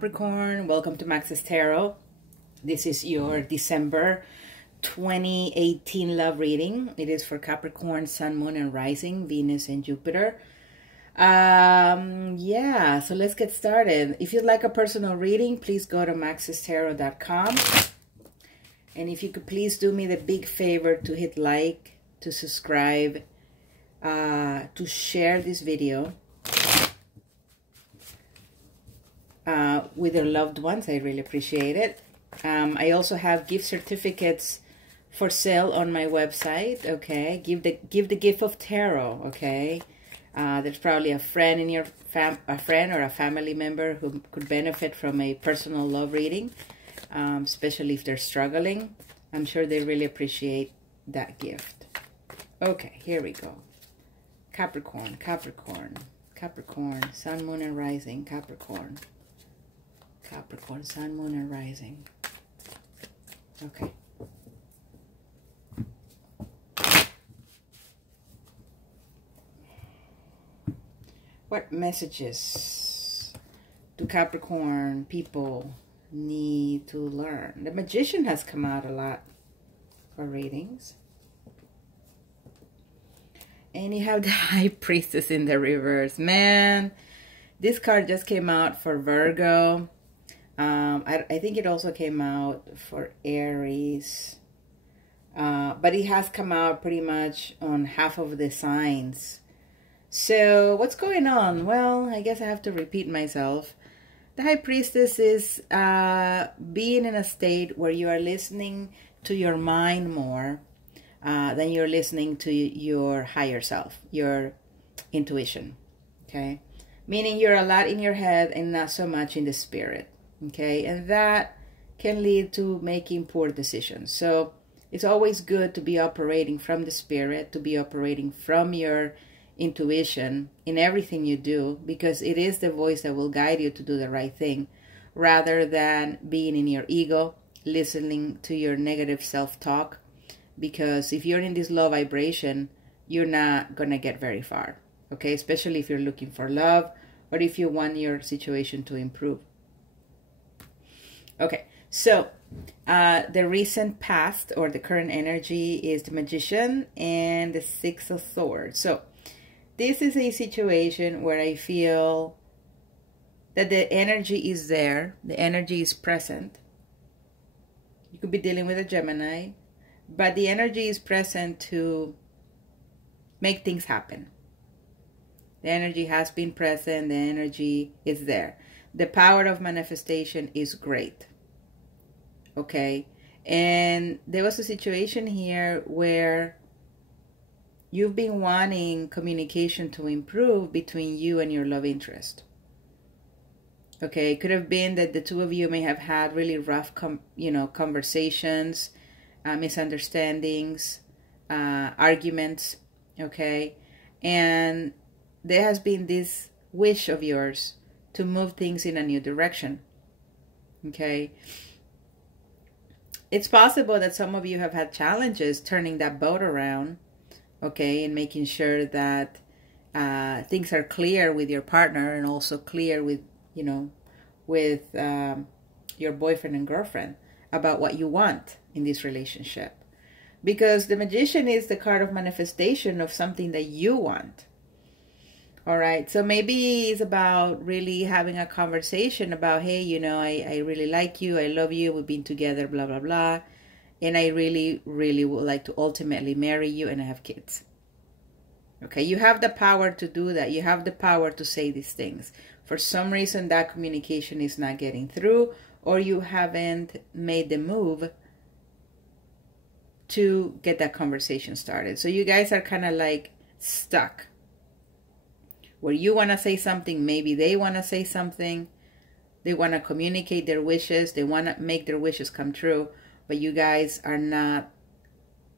Capricorn, welcome to Max's Tarot. This is your December 2018 love reading. It is for Capricorn, Sun, Moon, and Rising, Venus, and Jupiter. Yeah, so let's get started. If you'd like a personal reading, please go to maxestarot.com. And if you could please do me the big favor to hit like, to subscribe, to share this video with your loved ones. I really appreciate it. I also have gift certificates for sale on my website. Okay, give the gift of tarot. Okay, there's probably a friend in your a friend or a family member who could benefit from a personal love reading, especially if they're struggling. I'm sure they really appreciate that gift. Okay, here we go. Capricorn, Capricorn, Capricorn, Sun, Moon, and Rising, Capricorn. Capricorn, Sun, Moon, and Rising. Okay. What messages do Capricorn people need to learn? The Magician has come out a lot for readings. And you have the High Priestess in the reverse. Man, this card just came out for Virgo. I think it also came out for Aries. But it has come out pretty much on half of the signs. So what's going on? Well, I guess I have to repeat myself. The High Priestess is being in a state where you are listening to your mind more than you're listening to your higher self, your intuition. Okay? Meaning you're a lot in your head and not so much in the spirit. Okay, and that can lead to making poor decisions. So it's always good to be operating from the spirit, to be operating from your intuition in everything you do, because it is the voice that will guide you to do the right thing, rather than being in your ego, listening to your negative self-talk. Because if you're in this low vibration, you're not going to get very far. Okay, especially if you're looking for love or if you want your situation to improve. Okay, so the recent past or the current energy is the Magician and the Six of Swords. So this is a situation where I feel that the energy is there. The energy is present. You could be dealing with a Gemini, but the energy is present to make things happen. The energy has been present. The energy is there. The power of manifestation is great. Okay, and there was a situation here where you've been wanting communication to improve between you and your love interest. Okay, it could have been that the two of you may have had really rough, conversations, misunderstandings, arguments. Okay, and there has been this wish of yours to move things in a new direction. Okay. It's possible that some of you have had challenges turning that boat around, okay, and making sure that things are clear with your partner and also clear with, with your boyfriend and girlfriend about what you want in this relationship. Because the Magician is the card of manifestation of something that you want. All right, so maybe it's about really having a conversation about, hey, I really like you, I love you, we've been together, blah, blah, blah. And I really, really would like to ultimately marry you and have kids. Okay, you have the power to do that. You have the power to say these things. For some reason, that communication is not getting through, or you haven't made the move to get that conversation started. So you guys are kind of like stuck. Where you want to say something, maybe they want to say something. They want to communicate their wishes. They want to make their wishes come true. But you guys are not,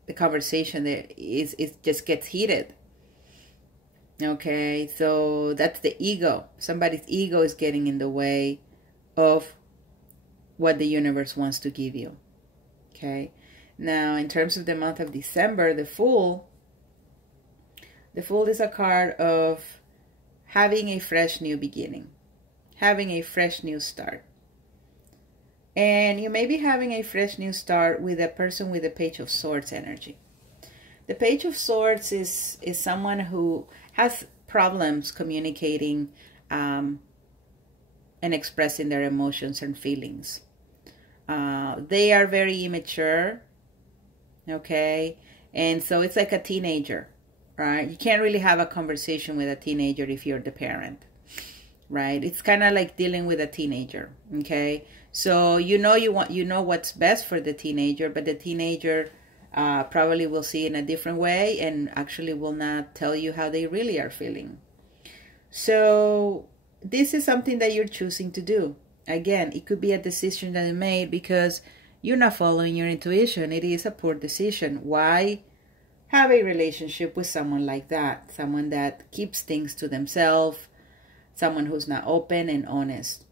the conversation there it just gets heated. Okay, so that's the ego. Somebody's ego is getting in the way of what the universe wants to give you. Okay, now in terms of the month of December, the Fool is a card of having a fresh new beginning, having a fresh new start. And you may be having a fresh new start with a person with the Page of Swords energy. The Page of Swords is someone who has problems communicating and expressing their emotions and feelings. They are very immature, okay? And so it's like a teenager, right? You can't really have a conversation with a teenager if you're the parent, right? It's kind of like dealing with a teenager, okay? So you know what's best for the teenager, but the teenager probably will see in a different way and actually will not tell you how they really are feeling. So this is something that you're choosing to do. Again, it could be a decision that you made because you're not following your intuition. It is a poor decision. Why have a relationship with someone like that? Someone that keeps things to themselves, someone who's not open and honest.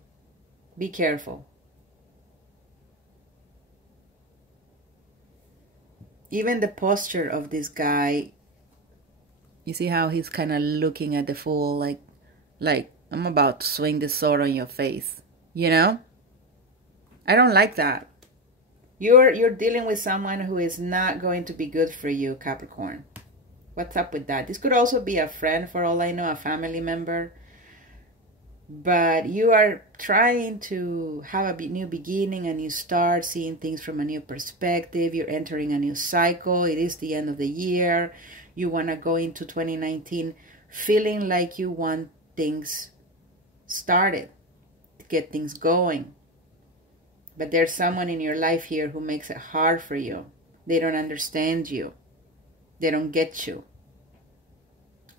Be careful. Even the posture of this guy, you see how he's kind of looking at the fool like I'm about to swing the sword on your face, you know? I don't like that. You're dealing with someone who is not going to be good for you, Capricorn. What's up with that? This could also be a friend, for all I know, a family member. But you are trying to have a new beginning, a new start, seeing things from a new perspective. You're entering a new cycle. It is the end of the year. You want to go into 2019 feeling like you want things started, to get things going. But there's someone in your life here who makes it hard for you. They don't understand you. They don't get you.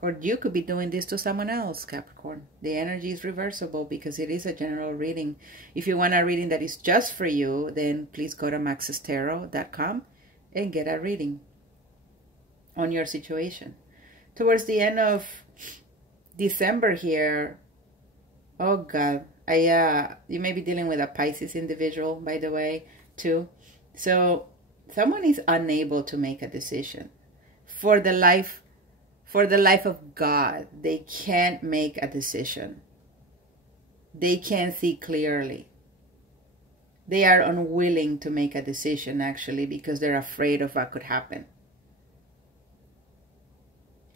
Or you could be doing this to someone else, Capricorn. The energy is reversible because it is a general reading. If you want a reading that is just for you, then please go to maxestarot.com and get a reading on your situation. Towards the end of December here, oh God, you may be dealing with a Pisces individual, by the way, too. So someone is unable to make a decision. For the life of God, they can't make a decision. They can't see clearly. They are unwilling to make a decision, actually, because they're afraid of what could happen.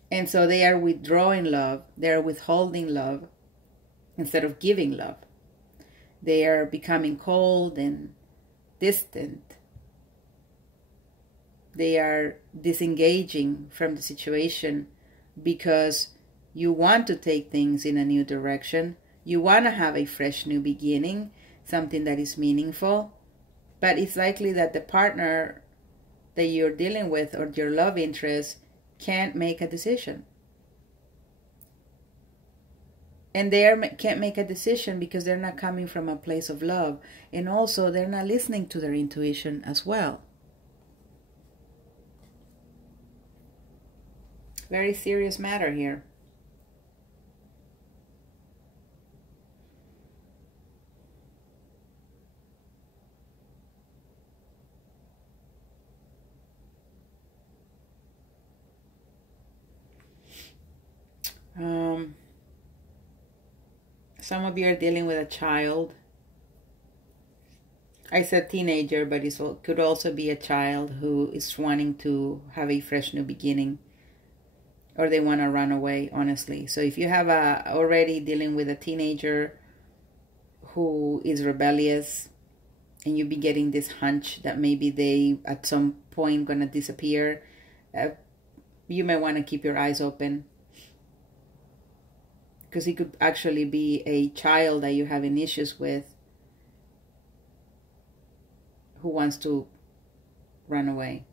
And so they are withdrawing love. They are withholding love instead of giving love. They are becoming cold and distant. They are disengaging from the situation because you want to take things in a new direction. You want to have a fresh new beginning, something that is meaningful. But it's likely that the partner that you're dealing with or your love interest can't make a decision. And they can't make a decision because they're not coming from a place of love. And also, they're not listening to their intuition as well. Very serious matter here. Some of you are dealing with a child. I said teenager, but it could also be a child who is wanting to have a fresh new beginning. Or they want to run away, honestly. So if you have already dealing with a teenager who is rebellious, and you be getting this hunch that maybe they at some point going to disappear, you may want to keep your eyes open. Because it could actually be a child that you're having issues with who wants to run away.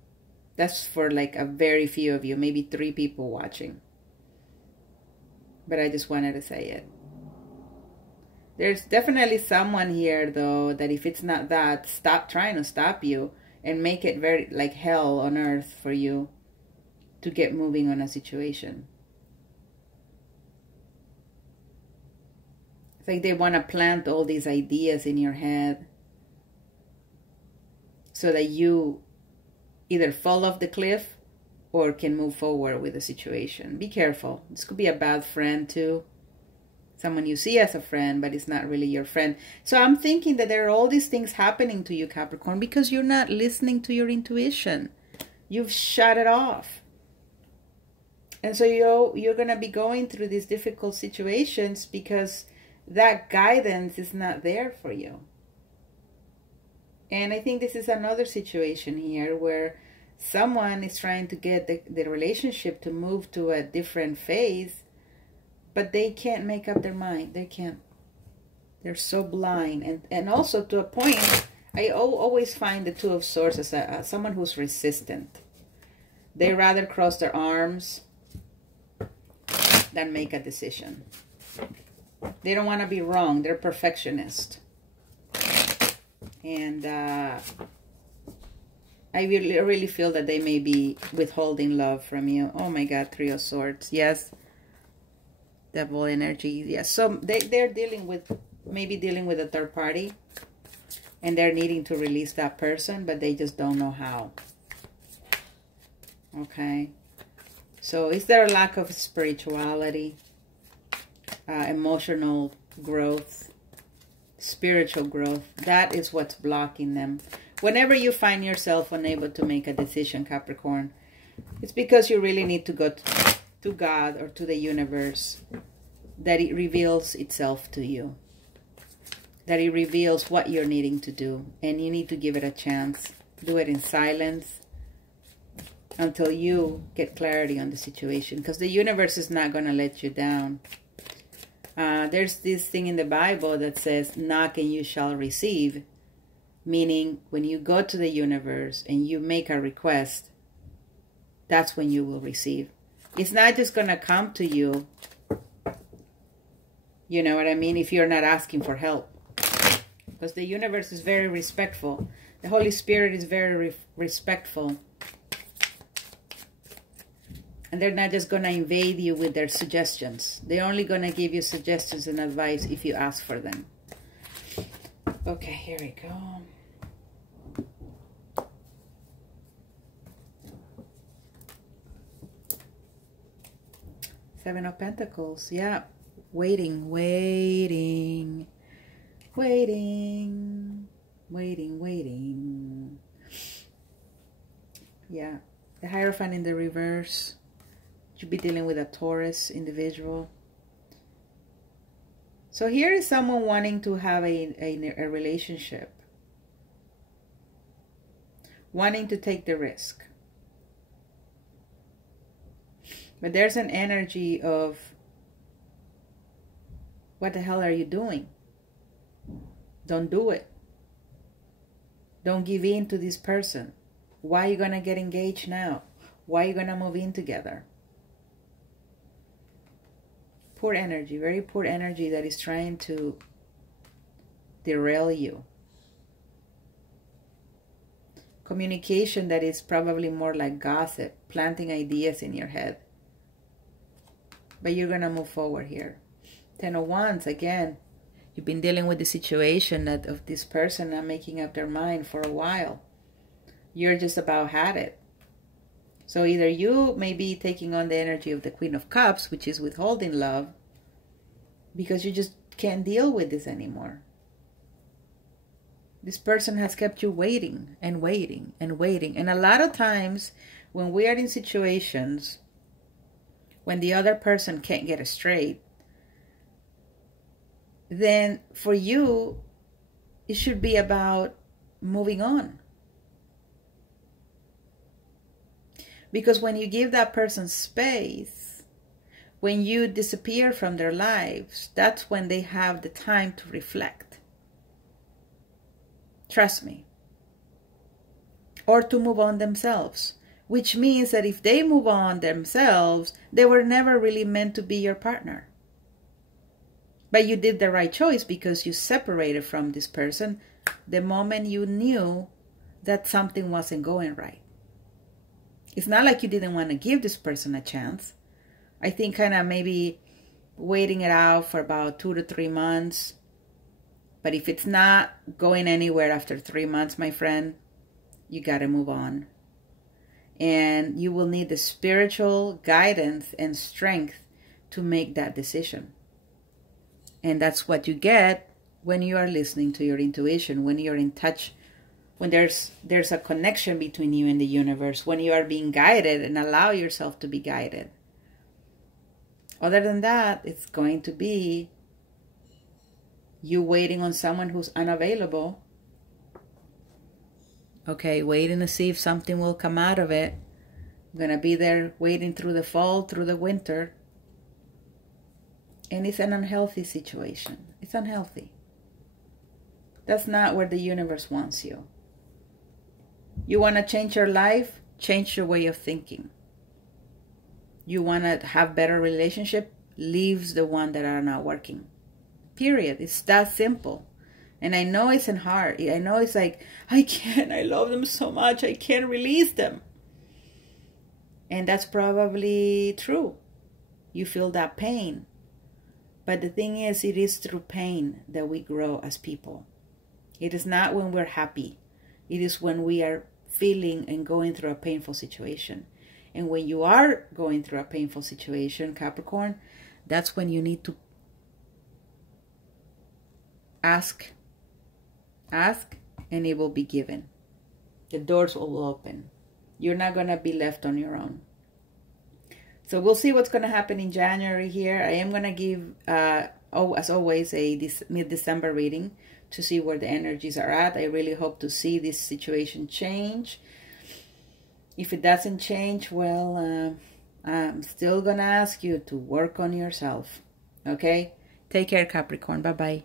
That's for like a very few of you, maybe 3 people watching. But I just wanted to say it. There's definitely someone here, though, that if it's not that, stop trying to stop you and make it very like hell on earth for you to get moving on a situation. It's like they want to plant all these ideas in your head so that you either fall off the cliff or can move forward with the situation. Be careful. This could be a bad friend too. someone you see as a friend, but it's not really your friend. So I'm thinking that there are all these things happening to you, Capricorn, because you're not listening to your intuition. You've shut it off. And so you're going to be going through these difficult situations because that guidance is not there for you. And I think this is another situation here where someone is trying to get the relationship to move to a different phase, but they can't make up their mind. They can't. They're so blind. And also to a point, I always find the Two of Swords as someone who's resistant. They rather cross their arms than make a decision. They don't want to be wrong. They're perfectionist. And I really feel that they may be withholding love from you. Oh my God, Three of Swords. Yes. Devil energy. Yes. So they're maybe dealing with a third party. And they're needing to release that person, but they just don't know how. Okay. So is there a lack of spirituality, emotional growth, spiritual growth? That is what's blocking them. Whenever you find yourself unable to make a decision, Capricorn, it's because you really need to go to God or to the universe, that it reveals itself to you, that it reveals what you're needing to do, and you need to give it a chance. Do it in silence until you get clarity on the situation, because the universe is not going to let you down. There's this thing in the Bible that says, knock and you shall receive. Meaning, when you go to the universe and you make a request, that's when you will receive. It's not just going to come to you, you know what I mean, if you're not asking for help. Because the universe is very respectful. The Holy Spirit is very respectful. And they're not just going to invade you with their suggestions. They're only going to give you suggestions and advice if you ask for them. Okay, here we go. Seven of Pentacles. Yeah. Waiting, waiting, waiting, waiting, waiting. Yeah. The Hierophant in the reverse. You'd be dealing with a Taurus individual. So here is someone wanting to have a relationship. Wanting to take the risk. But there's an energy of, what the hell are you doing? Don't do it. Don't give in to this person. Why are you going to get engaged now? Why are you going to move in together? Poor energy, very poor energy that is trying to derail you. Communication that is probably more like gossip, planting ideas in your head. But you're going to move forward here. Ten of Wands, again, you've been dealing with the situation of this person not making up their mind for a while. You're just about had it. So either you may be taking on the energy of the Queen of Cups, which is withholding love, because you just can't deal with this anymore. This person has kept you waiting and waiting and waiting. And a lot of times when we are in situations when the other person can't get it straight, then for you, it should be about moving on. Because when you give that person space, when you disappear from their lives, that's when they have the time to reflect. Trust me. Or to move on themselves. Which means that if they move on themselves, they were never really meant to be your partner. But you did the right choice because you separated from this person the moment you knew that something wasn't going right. It's not like you didn't want to give this person a chance. I think kind of maybe waiting it out for about 2 to 3 months. But if it's not going anywhere after 3 months, my friend, you got to move on. And you will need the spiritual guidance and strength to make that decision. And that's what you get when you are listening to your intuition, when you're in touch, when there's a connection between you and the universe, when you are being guided and allow yourself to be guided. Other than that, it's going to be you waiting on someone who's unavailable. Okay, waiting to see if something will come out of it. I'm going to be there waiting through the fall, through the winter. And it's an unhealthy situation. It's unhealthy. That's not where the universe wants you. You want to change your life? Change your way of thinking. You want to have better relationship? Leave the one that are not working. Period. It's that simple. And I know it's hard. I know it's like, I can't. I love them so much. I can't release them. And that's probably true. You feel that pain. But the thing is, it is through pain that we grow as people. It is not when we're happy. It is when we are feeling and going through a painful situation. And when you are going through a painful situation, Capricorn, that's when you need to ask. Ask, and it will be given. The doors will open. You're not going to be left on your own. So we'll see what's going to happen in January here. I am going to give, as always, a mid-December reading to see where the energies are at. I really hope to see this situation change. If it doesn't change, well, I'm still going to ask you to work on yourself. Okay? Take care, Capricorn. Bye-bye.